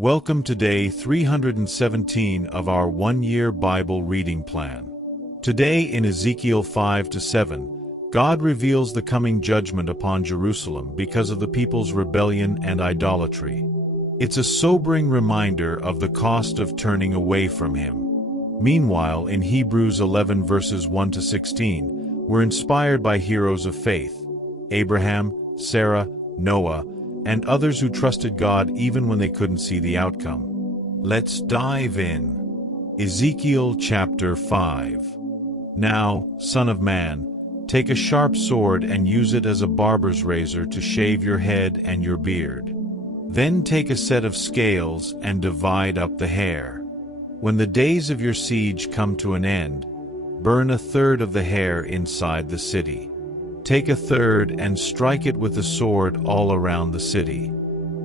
Welcome to day 317 of our one-year Bible reading plan. Today in Ezekiel 5-7, God reveals the coming judgment upon Jerusalem because of the people's rebellion and idolatry. It's a sobering reminder of the cost of turning away from Him. Meanwhile, in Hebrews 11 verses 1-16, we're inspired by heroes of faith, Abraham, Sarah, Noah, and others who trusted God even when they couldn't see the outcome. Let's dive in. Ezekiel chapter 5. Now, Son of man, take a sharp sword and use it as a barber's razor to shave your head and your beard. Then take a set of scales and divide up the hair. When the days of your siege come to an end, burn a third of the hair inside the city. Take a third and strike it with the sword all around the city,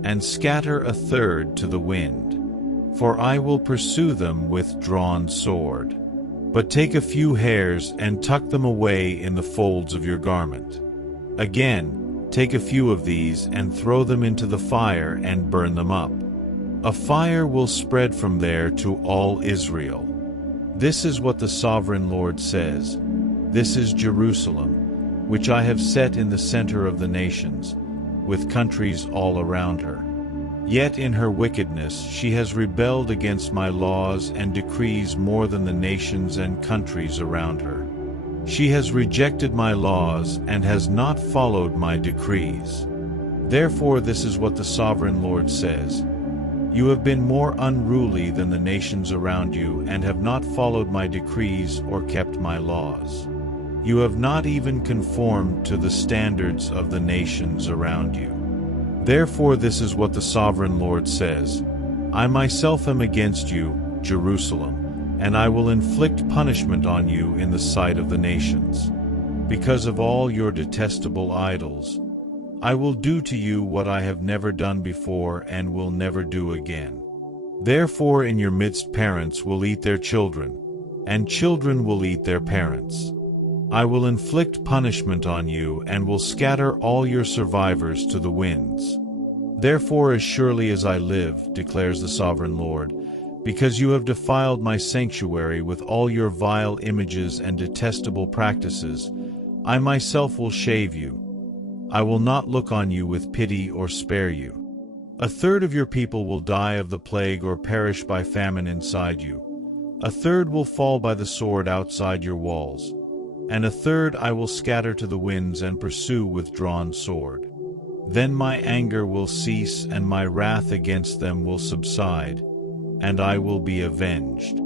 and scatter a third to the wind. For I will pursue them with drawn sword. But take a few hairs and tuck them away in the folds of your garment. Again, take a few of these and throw them into the fire and burn them up. A fire will spread from there to all Israel. This is what the Sovereign Lord says. This is Jerusalem, which I have set in the center of the nations, with countries all around her. Yet in her wickedness she has rebelled against my laws and decrees more than the nations and countries around her. She has rejected my laws and has not followed my decrees. Therefore this is what the Sovereign Lord says. You have been more unruly than the nations around you and have not followed my decrees or kept my laws. You have not even conformed to the standards of the nations around you. Therefore this is what the Sovereign Lord says. I myself am against you, Jerusalem, and I will inflict punishment on you in the sight of the nations. Because of all your detestable idols, I will do to you what I have never done before and will never do again. Therefore in your midst parents will eat their children, and children will eat their parents. I will inflict punishment on you and will scatter all your survivors to the winds. Therefore, as surely as I live, declares the Sovereign Lord, because you have defiled my sanctuary with all your vile images and detestable practices, I myself will shave you. I will not look on you with pity or spare you. A third of your people will die of the plague or perish by famine inside you. A third will fall by the sword outside your walls. And a third I will scatter to the winds and pursue with drawn sword. Then my anger will cease and my wrath against them will subside, and I will be avenged.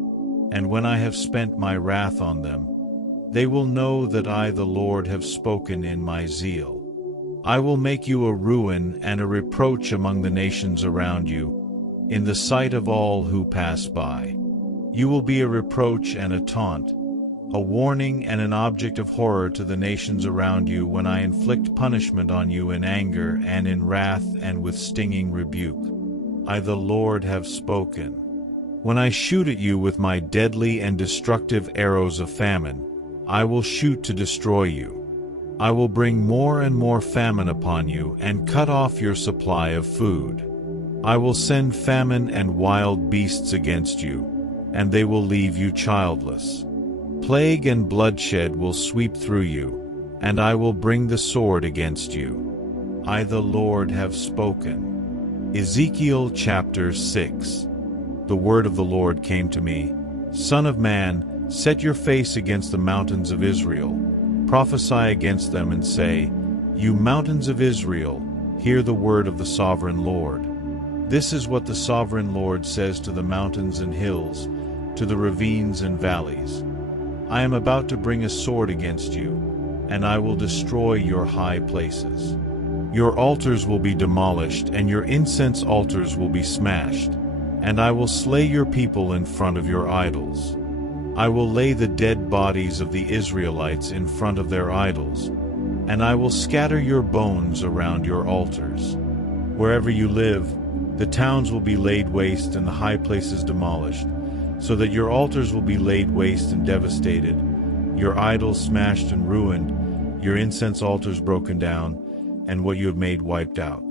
And when I have spent my wrath on them, they will know that I the Lord have spoken in my zeal. I will make you a ruin and a reproach among the nations around you, in the sight of all who pass by. You will be a reproach and a taunt, a warning and an object of horror to the nations around you when I inflict punishment on you in anger and in wrath and with stinging rebuke. I the Lord have spoken. When I shoot at you with my deadly and destructive arrows of famine, I will shoot to destroy you. I will bring more and more famine upon you and cut off your supply of food. I will send famine and wild beasts against you, and they will leave you childless. Plague and bloodshed will sweep through you, and I will bring the sword against you. I the Lord have spoken. Ezekiel chapter 6. The word of the Lord came to me. Son of man, set your face against the mountains of Israel. Prophesy against them and say, You mountains of Israel, hear the word of the Sovereign Lord. This is what the Sovereign Lord says to the mountains and hills, to the ravines and valleys. I am about to bring a sword against you, and I will destroy your high places. Your altars will be demolished, and your incense altars will be smashed, and I will slay your people in front of your idols. I will lay the dead bodies of the Israelites in front of their idols, and I will scatter your bones around your altars. Wherever you live, the towns will be laid waste and the high places demolished, so that your altars will be laid waste and devastated, your idols smashed and ruined, your incense altars broken down, and what you have made wiped out.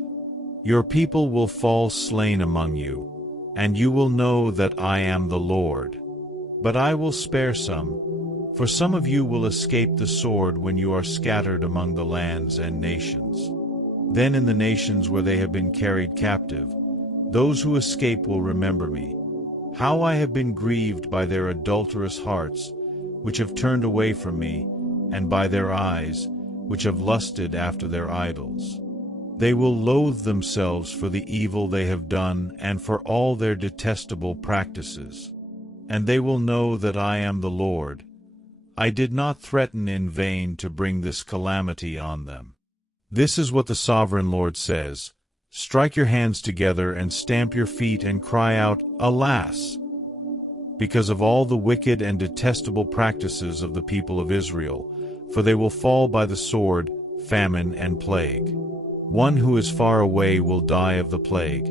Your people will fall slain among you, and you will know that I am the Lord. But I will spare some, for some of you will escape the sword when you are scattered among the lands and nations. Then in the nations where they have been carried captive, those who escape will remember me, how I have been grieved by their adulterous hearts, which have turned away from me, and by their eyes, which have lusted after their idols. They will loathe themselves for the evil they have done and for all their detestable practices. And they will know that I am the Lord. I did not threaten in vain to bring this calamity on them. This is what the Sovereign Lord says: strike your hands together and stamp your feet and cry out, Alas! Because of all the wicked and detestable practices of the people of Israel, for they will fall by the sword, famine, and plague. One who is far away will die of the plague,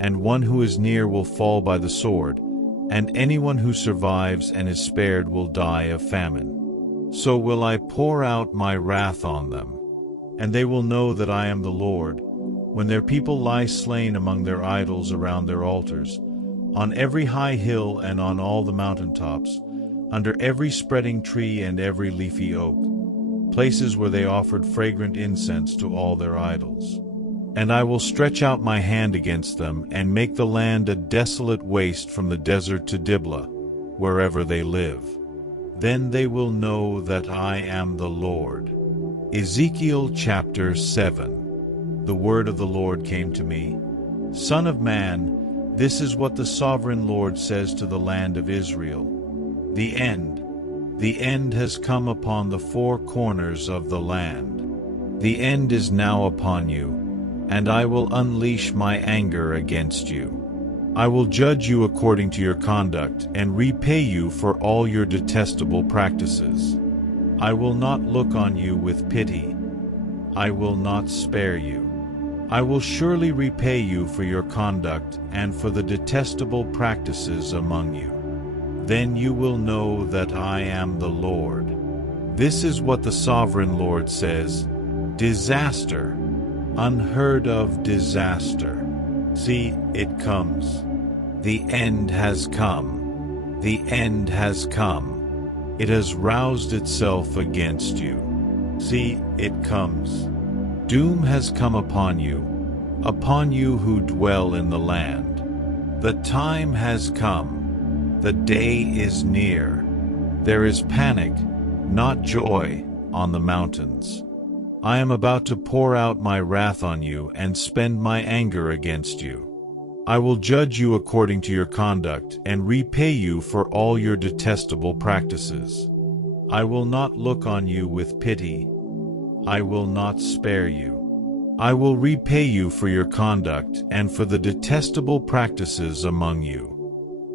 and one who is near will fall by the sword, and anyone who survives and is spared will die of famine. So will I pour out my wrath on them, and they will know that I am the Lord, when their people lie slain among their idols around their altars, on every high hill and on all the mountaintops, under every spreading tree and every leafy oak, places where they offered fragrant incense to all their idols. And I will stretch out my hand against them and make the land a desolate waste from the desert to Diblah, wherever they live. Then they will know that I am the Lord. Ezekiel chapter 7. The word of the Lord came to me. Son of man, this is what the Sovereign Lord says to the land of Israel. The end has come upon the four corners of the land. The end is now upon you, and I will unleash my anger against you. I will judge you according to your conduct and repay you for all your detestable practices. I will not look on you with pity. I will not spare you. I will surely repay you for your conduct and for the detestable practices among you. Then you will know that I am the Lord. This is what the Sovereign Lord says: disaster, unheard of disaster. See, it comes. The end has come. The end has come. It has roused itself against you. See, it comes. Doom has come upon you who dwell in the land. The time has come. The day is near. There is panic, not joy, on the mountains. I am about to pour out my wrath on you and spend my anger against you. I will judge you according to your conduct and repay you for all your detestable practices. I will not look on you with pity. I will not spare you. I will repay you for your conduct and for the detestable practices among you.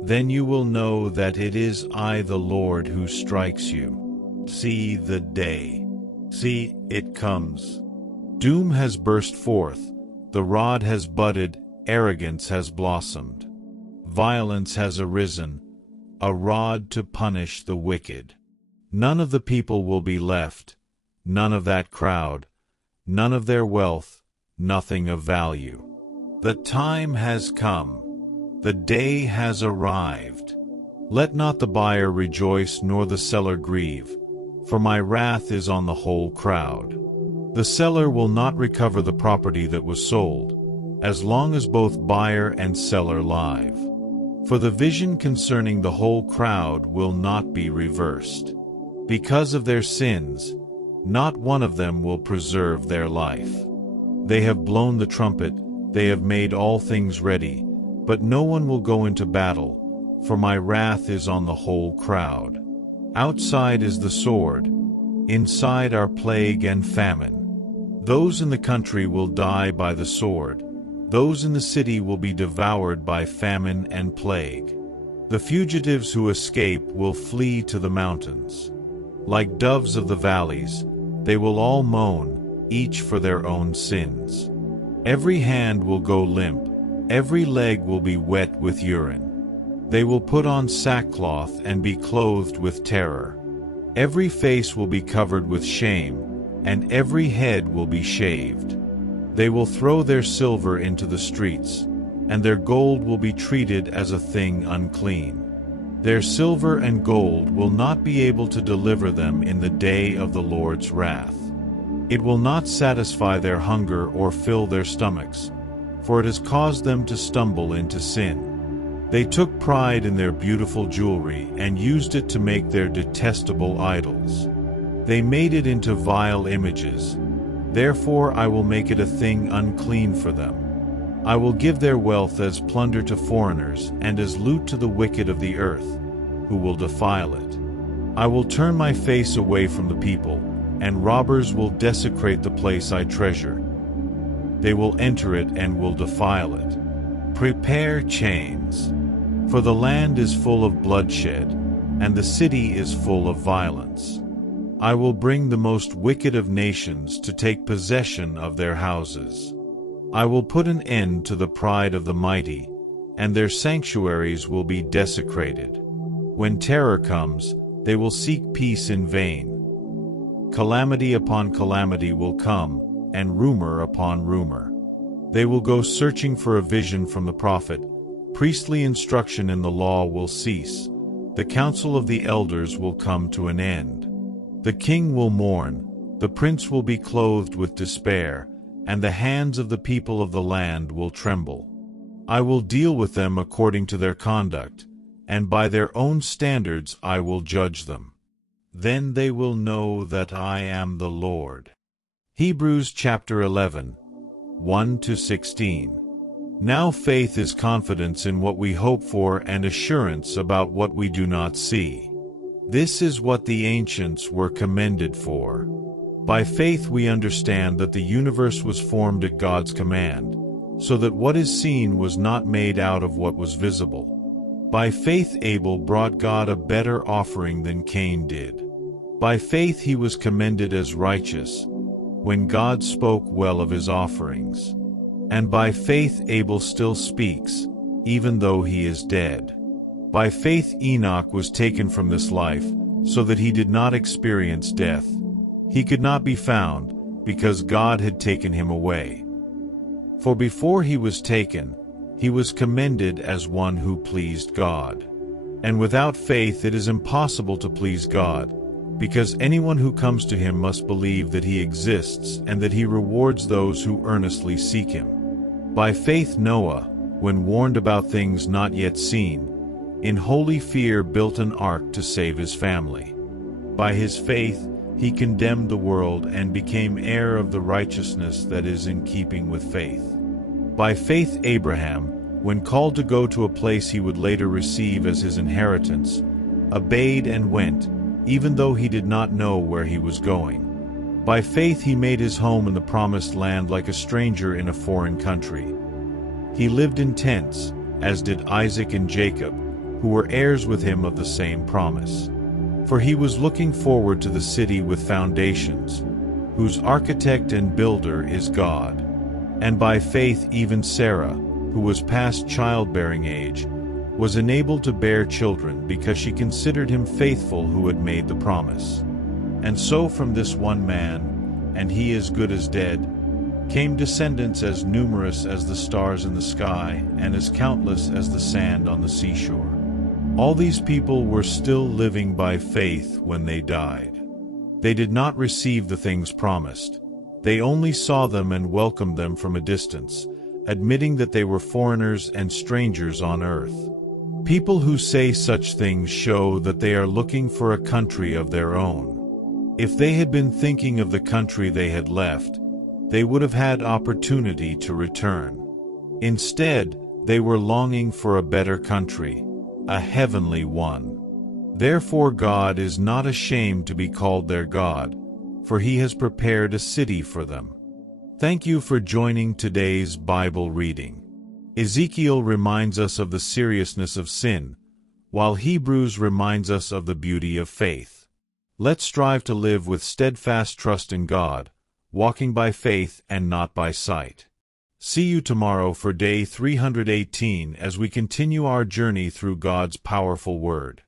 Then you will know that it is I, the Lord, who strikes you. See the day. See, it comes. Doom has burst forth, the rod has budded, arrogance has blossomed. Violence has arisen, a rod to punish the wicked. None of the people will be left, none of that crowd, none of their wealth, nothing of value. The time has come. The day has arrived. Let not the buyer rejoice nor the seller grieve, for my wrath is on the whole crowd. The seller will not recover the property that was sold, as long as both buyer and seller live. For the vision concerning the whole crowd will not be reversed. Because of their sins, not one of them will preserve their life. They have blown the trumpet, they have made all things ready, but no one will go into battle, for my wrath is on the whole crowd. Outside is the sword, inside are plague and famine. Those in the country will die by the sword, those in the city will be devoured by famine and plague. The fugitives who escape will flee to the mountains. Like doves of the valleys, they will all moan, each for their own sins. Every hand will go limp, every leg will be wet with urine. They will put on sackcloth and be clothed with terror. Every face will be covered with shame, and every head will be shaved. They will throw their silver into the streets, and their gold will be treated as a thing unclean. Their silver and gold will not be able to deliver them in the day of the Lord's wrath. It will not satisfy their hunger or fill their stomachs, for it has caused them to stumble into sin. They took pride in their beautiful jewelry and used it to make their detestable idols. They made it into vile images. Therefore I will make it a thing unclean for them. I will give their wealth as plunder to foreigners and as loot to the wicked of the earth, who will defile it. I will turn my face away from the people, and robbers will desecrate the place I treasure. They will enter it and will defile it. Prepare chains, for the land is full of bloodshed, and the city is full of violence. I will bring the most wicked of nations to take possession of their houses. I will put an end to the pride of the mighty, and their sanctuaries will be desecrated. When terror comes, they will seek peace in vain. Calamity upon calamity will come, and rumor upon rumor. They will go searching for a vision from the prophet. Priestly instruction in the law will cease. The counsel of the elders will come to an end. The king will mourn, the prince will be clothed with despair, and the hands of the people of the land will tremble. I will deal with them according to their conduct, and by their own standards I will judge them. Then they will know that I am the Lord. Hebrews chapter 11, 1-16. Now faith is confidence in what we hope for and assurance about what we do not see. This is what the ancients were commended for. By faith we understand that the universe was formed at God's command, so that what is seen was not made out of what was visible. By faith Abel brought God a better offering than Cain did. By faith he was commended as righteous, when God spoke well of his offerings. And by faith Abel still speaks, even though he is dead. By faith Enoch was taken from this life, so that he did not experience death. He could not be found, because God had taken him away. For before he was taken, he was commended as one who pleased God. And without faith it is impossible to please God, because anyone who comes to him must believe that he exists and that he rewards those who earnestly seek him. By faith Noah, when warned about things not yet seen, in holy fear built an ark to save his family. By his faith he condemned the world and became heir of the righteousness that is in keeping with faith. By faith Abraham, when called to go to a place he would later receive as his inheritance, obeyed and went, even though he did not know where he was going. By faith he made his home in the promised land like a stranger in a foreign country. He lived in tents, as did Isaac and Jacob, who were heirs with him of the same promise. For he was looking forward to the city with foundations, whose architect and builder is God. And by faith even Sarah, who was past childbearing age, was enabled to bear children because she considered him faithful who had made the promise. And so from this one man, and he as good as dead, came descendants as numerous as the stars in the sky and as countless as the sand on the seashore. All these people were still living by faith when they died. They did not receive the things promised. They only saw them and welcomed them from a distance, admitting that they were foreigners and strangers on earth. People who say such things show that they are looking for a country of their own. If they had been thinking of the country they had left, they would have had opportunity to return. Instead, they were longing for a better country, a heavenly one. Therefore God is not ashamed to be called their God, for he has prepared a city for them. Thank you for joining today's Bible reading. Ezekiel reminds us of the seriousness of sin, while Hebrews reminds us of the beauty of faith. Let's strive to live with steadfast trust in God, walking by faith and not by sight. See you tomorrow for day 318 as we continue our journey through God's powerful Word.